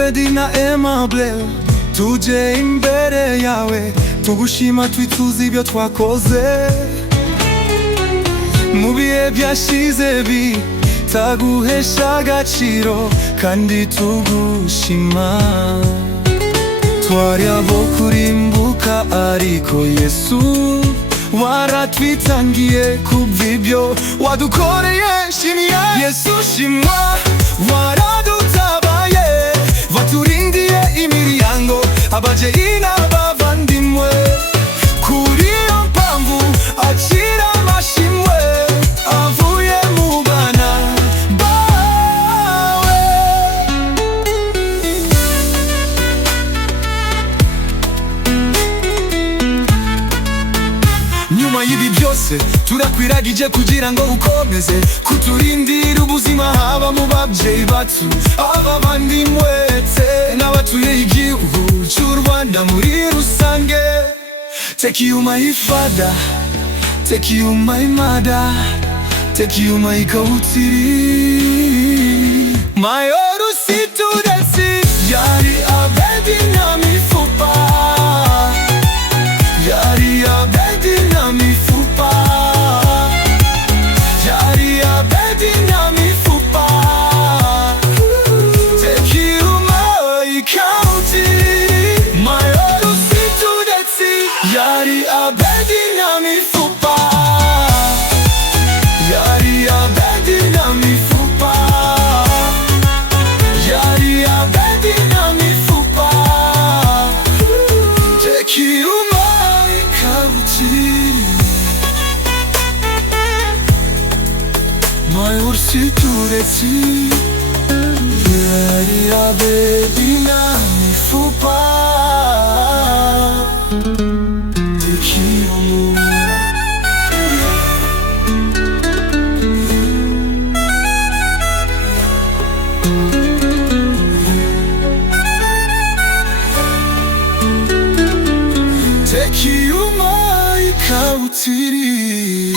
Abedi na Aimable tuje imbere yawe tugushima twituze ibyo twakoze mu bihe byashize bitaguhesha agaciro kandi tugushima. Twari abo kurimbuka ariko Yesu waratwitangiye kubw'ibyo wadukoreye. Shimwa Yesu, shimwa, waradutabaye, waturindiye imiryango, ababyeyi n'abavandimwe. Kuri iyo mpamvu akira amashimwe avuye mu bana bawe. Nyuma y'ibi byose turakwiragije kugira ngo ukomeze kuturindira ubuzima, haba mu babyeyi bacu, abavandimwe n'abatuye igihugu cy'u Rwanda muri rusange. Take you my father, take you my mother, take you my kautiri, my orusitudesi. Yari Abedi na mifupa, yari Abedi na mifupa, yari Abedi na mifupa. Take you my kautiri, my orusitudesi. Yari Abedi na mifupa, yari Abedi na mifupa, yari Abedi na mifupa. Take you my kautiri, my orusitudesi. Yari Abedi na mifupa. Take you my kautiri.